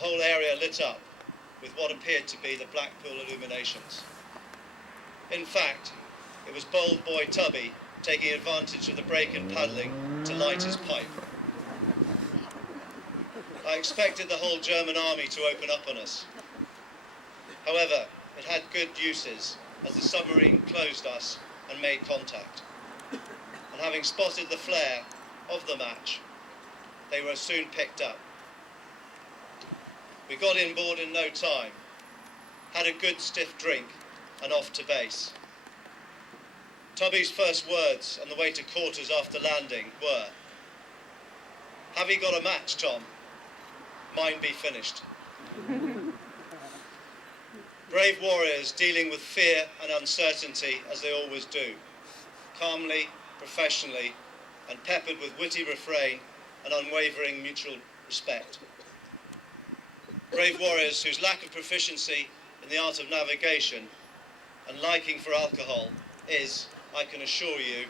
whole area lit up with what appeared to be the Blackpool illuminations. In fact, it was bold boy Tubby taking advantage of the break in paddling to light his pipe. I expected the whole German army to open up on us. However, it had good uses as the submarine closed us and made contact. And having spotted the flare of the match, they were soon picked up. We got inboard in no time, had a good stiff drink and off to base. Tubby's first words on the way to quarters after landing were, "Have you got a match, Tom? Mine be finished." Brave warriors dealing with fear and uncertainty as they always do, calmly, professionally, and peppered with witty refrain and unwavering mutual respect. Brave warriors whose lack of proficiency in the art of navigation and liking for alcohol is, I can assure you,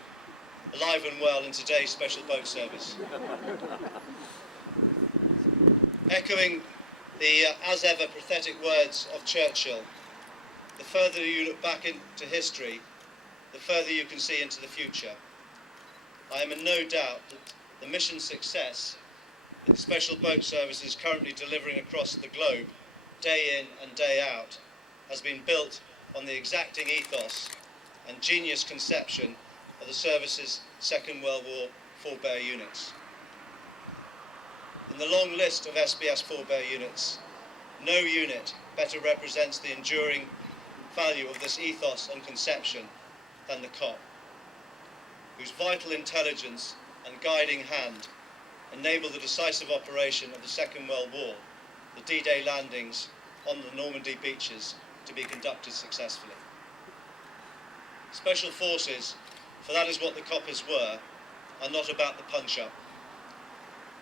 alive and well in today's special boat service. Echoing the as ever pathetic words of Churchill, the further you look back into history, the further you can see into the future. I am in no doubt that the mission success that the Special Boat Service is currently delivering across the globe, day in and day out, has been built on the exacting ethos and genius conception of the service's Second World War forebear units. In the long list of SBS forebear units, no unit better represents the enduring value of this ethos and conception than the COPP, whose vital intelligence and guiding hand enabled the decisive operation of the Second World War, the D-Day landings on the Normandy beaches, to be conducted successfully. Special forces, for that is what the COPPers were, are not about the punch-up.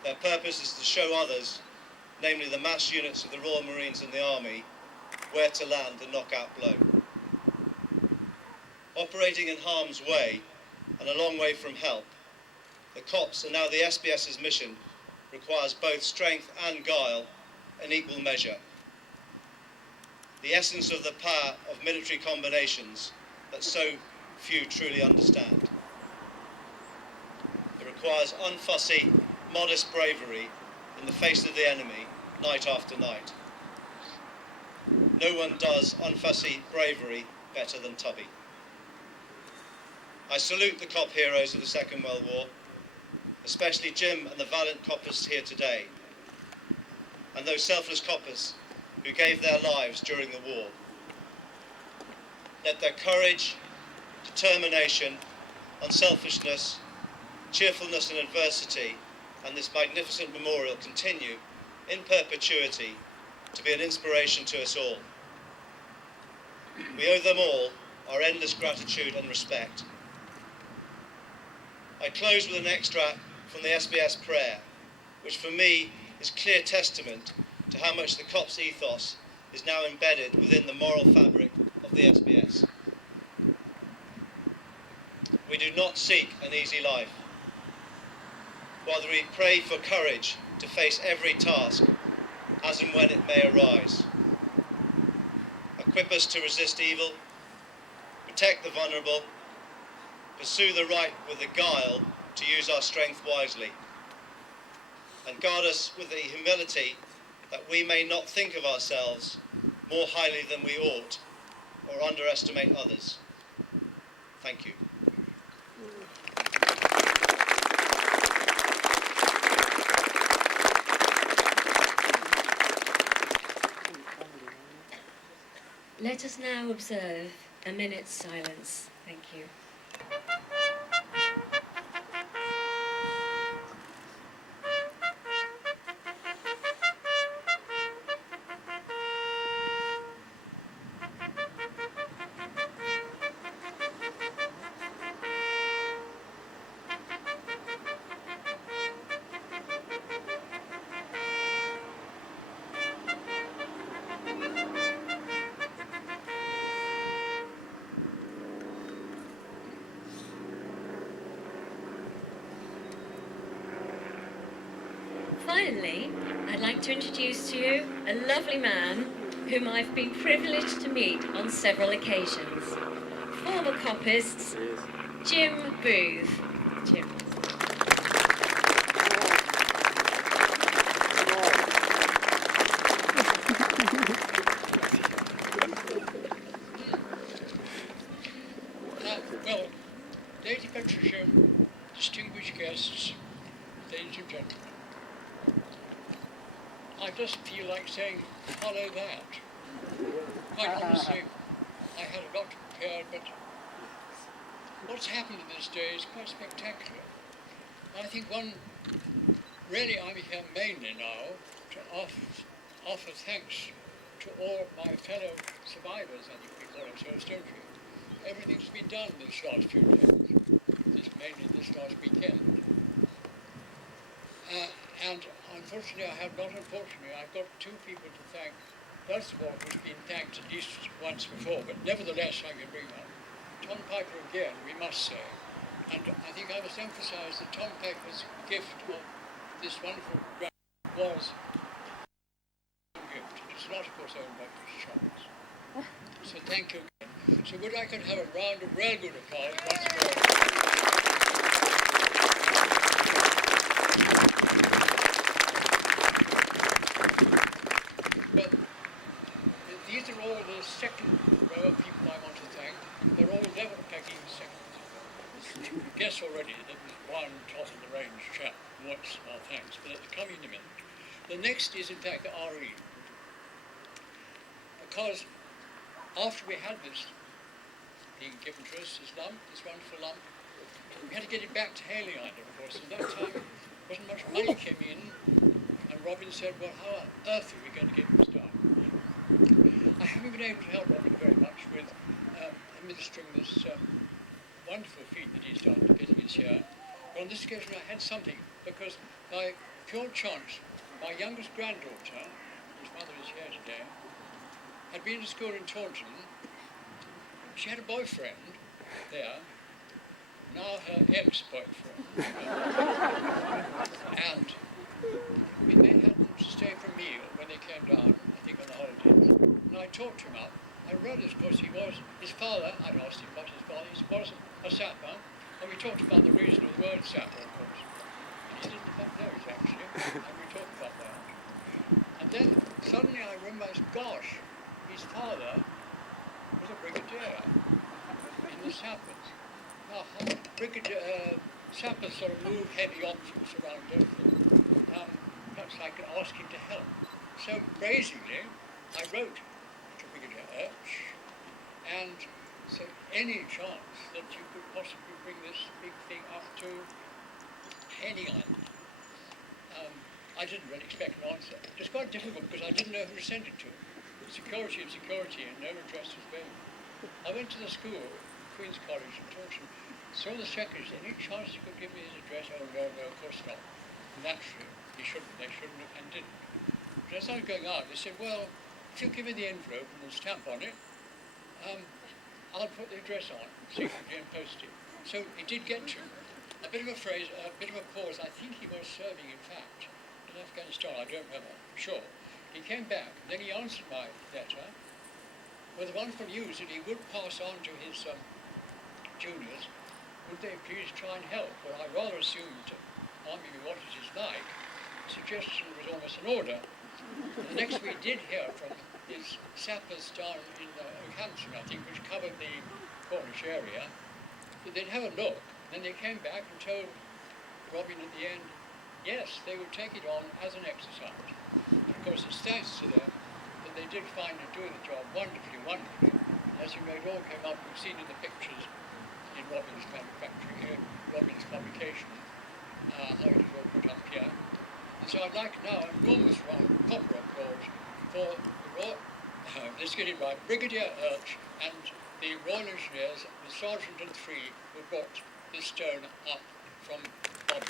Their purpose is to show others, namely the mass units of the Royal Marines and the Army, where to land the knockout blow. Operating in harm's way and a long way from help, the COPPs and now the SBS's mission requires both strength and guile in equal measure. The essence of the power of military combinations that so few truly understand. It requires unfussy, modest bravery in the face of the enemy, night after night. No one does unfussy bravery better than Tubby. I salute the COPP heroes of the Second World War, especially Jim and the valiant COPPers here today, and those selfless COPPers who gave their lives during the war. Let their courage, determination, unselfishness, cheerfulness in adversity, and this magnificent memorial continue in perpetuity to be an inspiration to us all. We owe them all our endless gratitude and respect. I close with an extract from the SBS prayer, which for me is clear testament to how much the COPP's ethos is now embedded within the moral fabric of the SBS. We do not seek an easy life. Rather, we pray for courage to face every task as and when it may arise. Equip us to resist evil, protect the vulnerable, pursue the right with the guile to use our strength wisely, and guard us with the humility that we may not think of ourselves more highly than we ought or underestimate others. Thank you. Let us now observe a minute's silence. Thank you. finally, I'd like to introduce to you a lovely man whom I've been privileged to meet on several occasions. Former coppists, Jim Booth. Jim. Well, Lady Patricia, distinguished guests, ladies and gentlemen, I just feel like saying, follow that. Quite honestly, I had a lot prepared, but what's happened in this day is quite spectacular. I think really I'm here mainly now to offer thanks to all my fellow survivors, I think we call ourselves, don't we? Everything's been done this last few days, mainly this last weekend. And unfortunately, I've got two people to thank. First of all, who's been thanked at least once before, but nevertheless I can bring up. Tom Piper again, we must say. And I think I must emphasise that Tom Piper's gift of this wonderful grant was a gift. It's not, of course, owned by British Charles. So thank you again. So would I could have a round of real good applause once more. But these are all the second row of people I want to thank. They're all level-pegging seconds. Guess already there was one top of the range chap. What's our thanks? But it's coming in a minute. The next is in fact the RE. Because after we had this being given to us, this wonderful lump, we had to get it back to Hailing Island, of course. At that time, wasn't much money came in, and Robin said, well, how on earth are we going to get this done? I haven't been able to help Robin very much with administering this wonderful feat that he's done getting us here. But on this occasion, I had something, because by pure chance, my youngest granddaughter, whose mother is here today, had been to school in Taunton. She had a boyfriend there, now her ex-boyfriend. And they had them to stay for a meal when they came down, I think on the holidays. And I talked him up. I realised, of course, his father, I'd asked him about his father, he was a sapper, and we talked about the reason of the word sapper, of course. And he didn't know it, actually, and we talked about that. And then suddenly I realised, gosh, his father was a brigadier in the sappers. Now, sappers sort of move heavy objects around, don't they? Perhaps I could ask him to help. So brazenly, I wrote to Brigadier Urch and said, any chance that you could possibly bring this big thing up to Hailing Island? I didn't really expect an answer. It was quite difficult because I didn't know who to send it to. Security, and no address was available. I went to the school, Queen's College in Taunton, saw the secretary, any chance you could give me his address? Oh, no, of course not. Naturally, they shouldn't, and didn't. But as I was going out, they said, well, if you give me the envelope and the stamp on it, I'll put the address on, secretly, and post it. So it did get to him. A bit of a pause. I think he was serving, in fact, in Afghanistan, I don't remember, sure. He came back, and then he answered my letter with the wonderful news that he would pass on to his juniors, would they please try and help? Well, I rather assumed, army what it is like, the suggestion was almost an order. And the next we did hear from his sappers down in Oakhampton, I think, which covered the Cornish area, that they'd have a look, and then they came back and told Robin at the end, yes, they would take it on as an exercise. Of course, it's thanks to them that they did find it doing the job wonderfully. As you know, it all came up, we've seen in the pictures in Robin's manufacturing, Robin's publication, how it is all put up here. And so I'd like now an enormous round of proper applause for let's get it right, Brigadier Urch and the Royal Engineers, the Sergeant and three, who brought this stone up from Robin.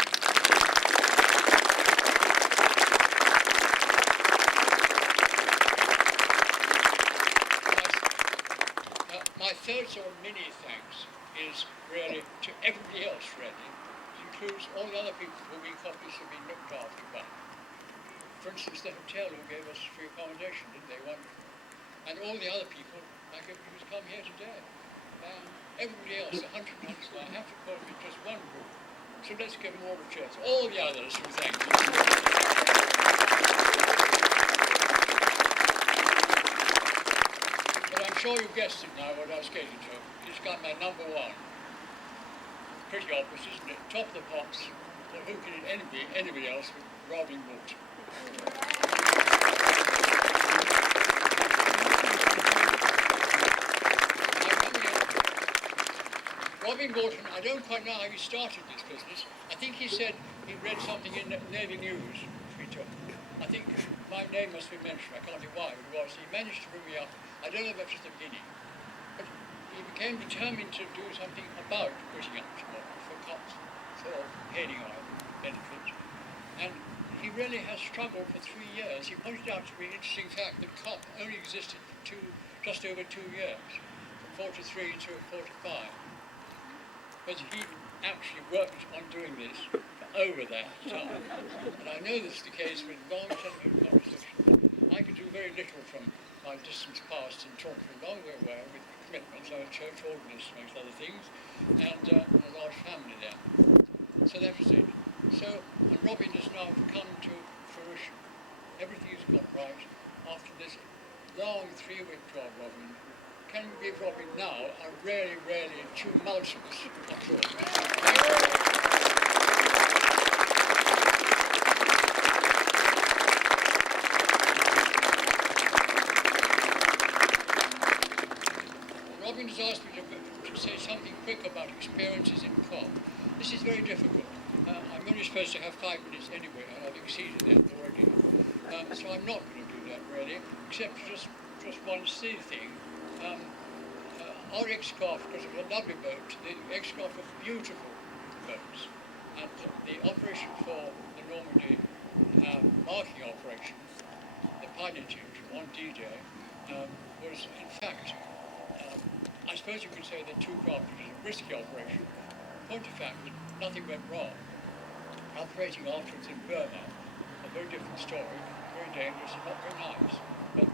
My third sort of mini thanks is really to everybody else, really. It includes all the other people who we coppists have been looked after by. for instance, the hotel who gave us free accommodation, didn't they? Wonderful. And all the other people, like everybody who's come here today. Everybody else, 100 others, I have to call it just one group. So let's give them all a chance. All the others who thank you. But I'm sure you guessed it now what I was getting to. He's got my number one. Pretty obvious, isn't it? Top of the pops. Well, who can it anybody else with Robin Wood? Robin Gorton, I don't quite know how he started this business. I think he said he read something in Navy News. I think my name must be mentioned. I can't think why it was. He managed to bring me up. I don't know much at the beginning, but he became determined to do something about putting up for cops, for heading oil benefits. And he really has struggled for 3 years. He pointed out to me an interesting fact that COPP only existed just over 2 years, from 43 to 45. But he actually worked on doing this for over that time. And I know this is the case with long-term conversations. I could do very little from my distance past and talk for a long way away with commitments. I'm a church organist, amongst other things, and a large family there. So that was it. So, and Robin has now come to fruition. Everything has got right after this long 3-week job, Robin. Can we give Robin now a really, really tumultuous applause? Robin has asked me to say something quick about experiences in COPP. This is very difficult. I'm only supposed to have 5 minutes anyway, and I've exceeded that already. So I'm not going to do that really, except just one silly thing. Our ex-craft, because it was a lovely boat, the ex-craft were beautiful boats, and the operation for the Normandy marking operation, the pilotage on D-Day, was in fact, I suppose you could say that two craft was a risky operation. Point of fact that nothing went wrong. Operating afterwards in Burma, a very different story, very dangerous and not very nice. But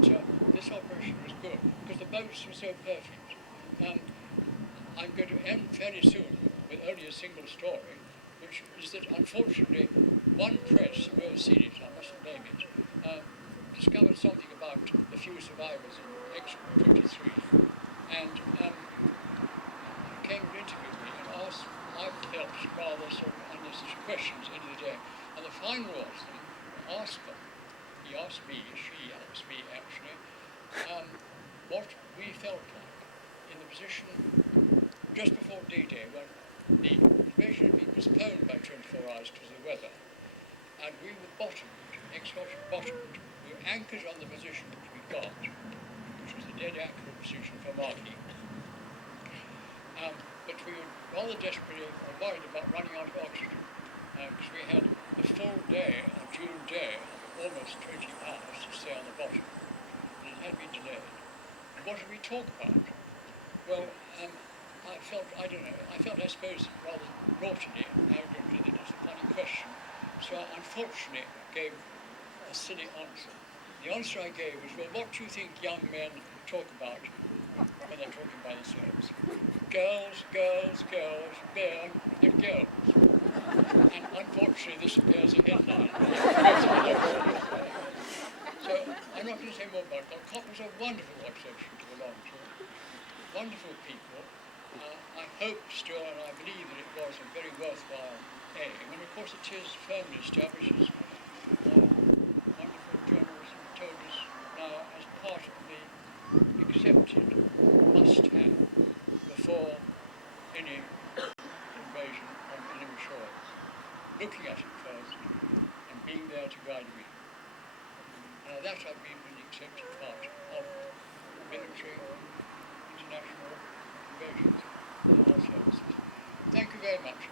this operation was good because the boats were so perfect. I'm going to end fairly soon with only a single story, which is that unfortunately one press, who has seen it, I mustn't name it, discovered something about the few survivors in X-23 and came and interviewed me and asked, I felt rather sort of unnecessary questions at the end of the day. And the final was that he asked me, she asked me actually, what we felt like in the position just before D-Day when the invasion had been postponed by 24 hours because of the weather, and we were bottomed, ex-Scotland bottomed. We were anchored on the position which we got, which was a dead accurate position for marking. But we were rather desperately worried about running out of oxygen, because we had a full day, a June day, of almost 20 hours to stay on the bottom, and it had been delayed. And what did we talk about? Well, I felt, I suppose, rather naughtily, arrogantly, that it was a funny question. So I unfortunately gave a silly answer. The answer I gave was, well, what do you think young men talk about when they're talking by themselves? Girls, girls, girls, beer and girls. And unfortunately this appears a headline. So I'm not going to say more about it. COPP was a wonderful organisation to belong to. Wonderful people. I hope still, and I believe that it was a very worthwhile aim. And of course it is firmly established as wonderful journalism told us now as part of the accepted must-have before any invasion on enemy shores. Looking at it first and being there to guide me. That I believe is an accepted part of military international invasions in our services. Thank you very much.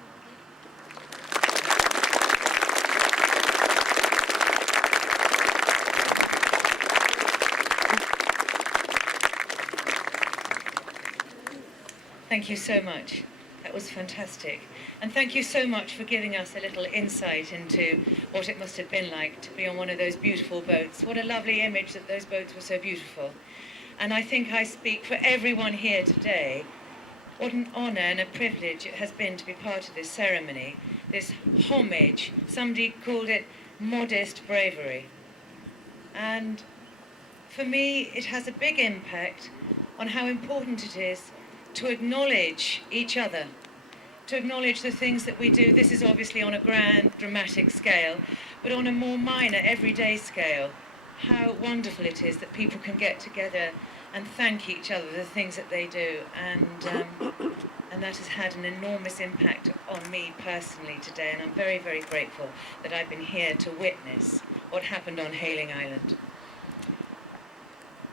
Thank you so much. That was fantastic. And thank you so much for giving us a little insight into what it must have been like to be on one of those beautiful boats. What a lovely image that those boats were so beautiful. And I think I speak for everyone here today. What an honour and a privilege it has been to be part of this ceremony, this homage. Somebody called it modest bravery. And for me, it has a big impact on how important it is to acknowledge each other, to acknowledge the things that we do. This is obviously on a grand, dramatic scale, but on a more minor, everyday scale, how wonderful it is that people can get together and thank each other for the things that they do. And that has had an enormous impact on me personally today, and I'm very, very grateful that I've been here to witness what happened on Hayling Island.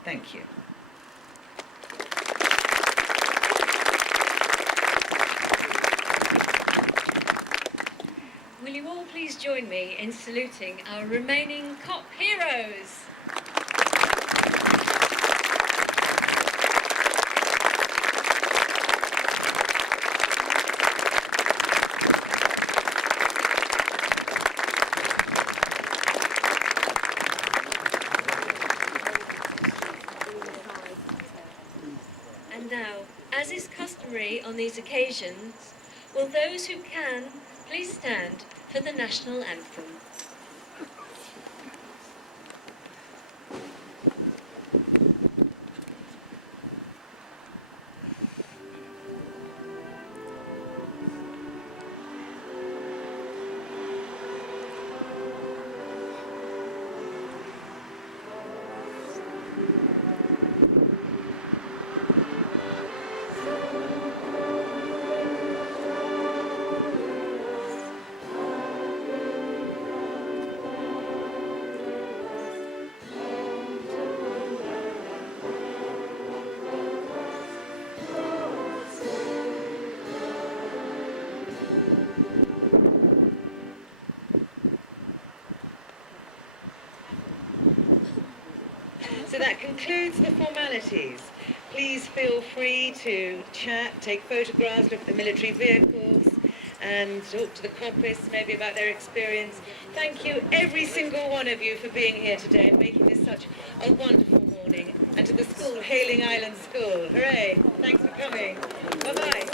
Thank you. Will you all please join me in saluting our remaining COPP heroes? And now, as is customary on these occasions, will those who can please stand for the national anthem. So that concludes the formalities. Please feel free to chat, take photographs, look at the military vehicles, and talk to the coppists maybe about their experience. Thank you, every single one of you, for being here today and making this such a wonderful morning. And to the school, Hayling Island School. Hooray! Thanks for coming. Bye-bye.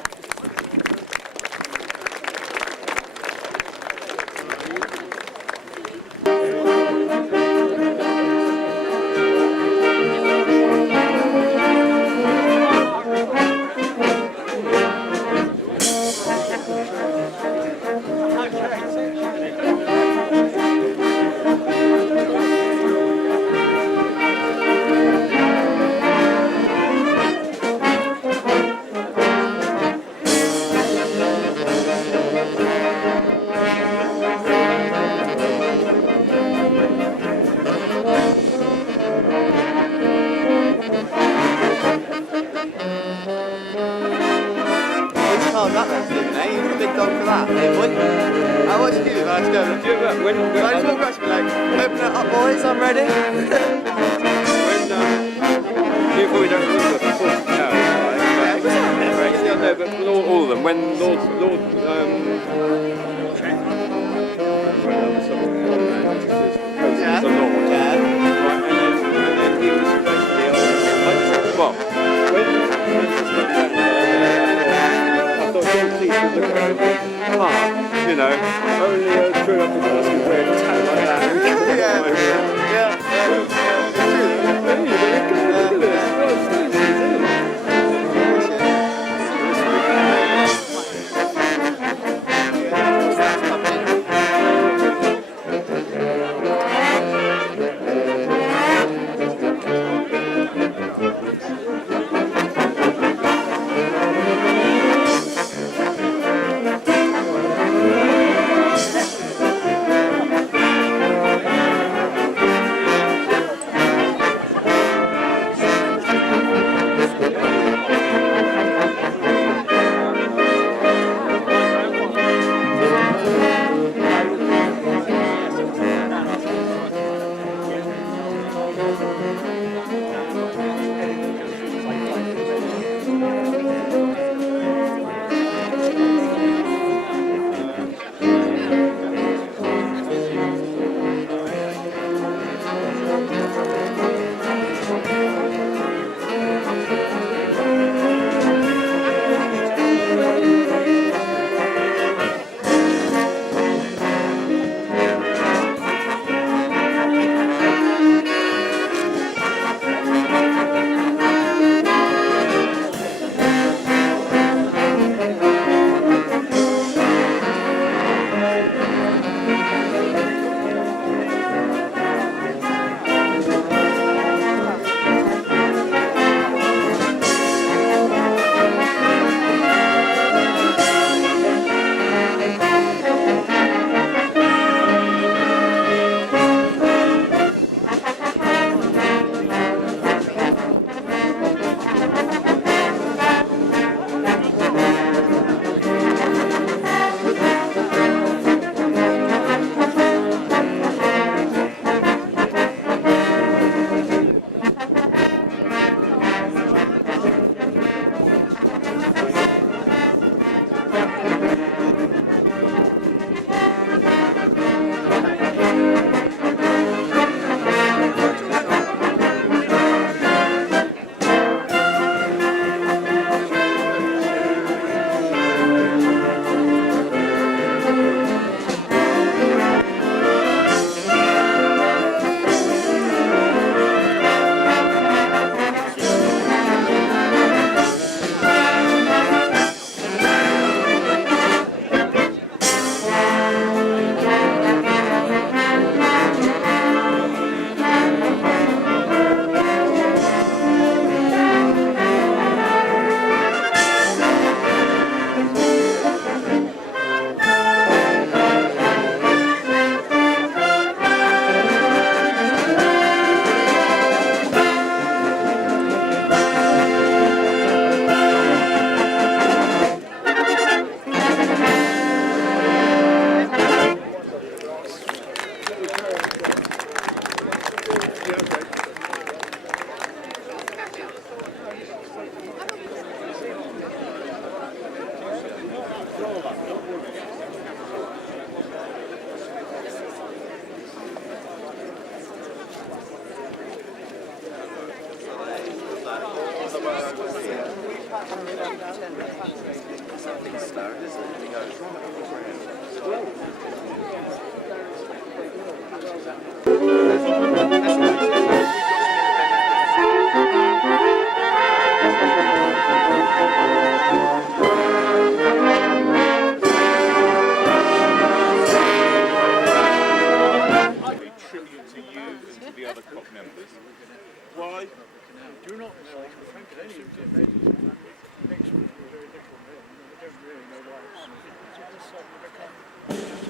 Tribute to you and to the other COPP members. Why? Do not know, frankly, any of the ladies next week were very little men, and I don't really know why. It's just suddenly become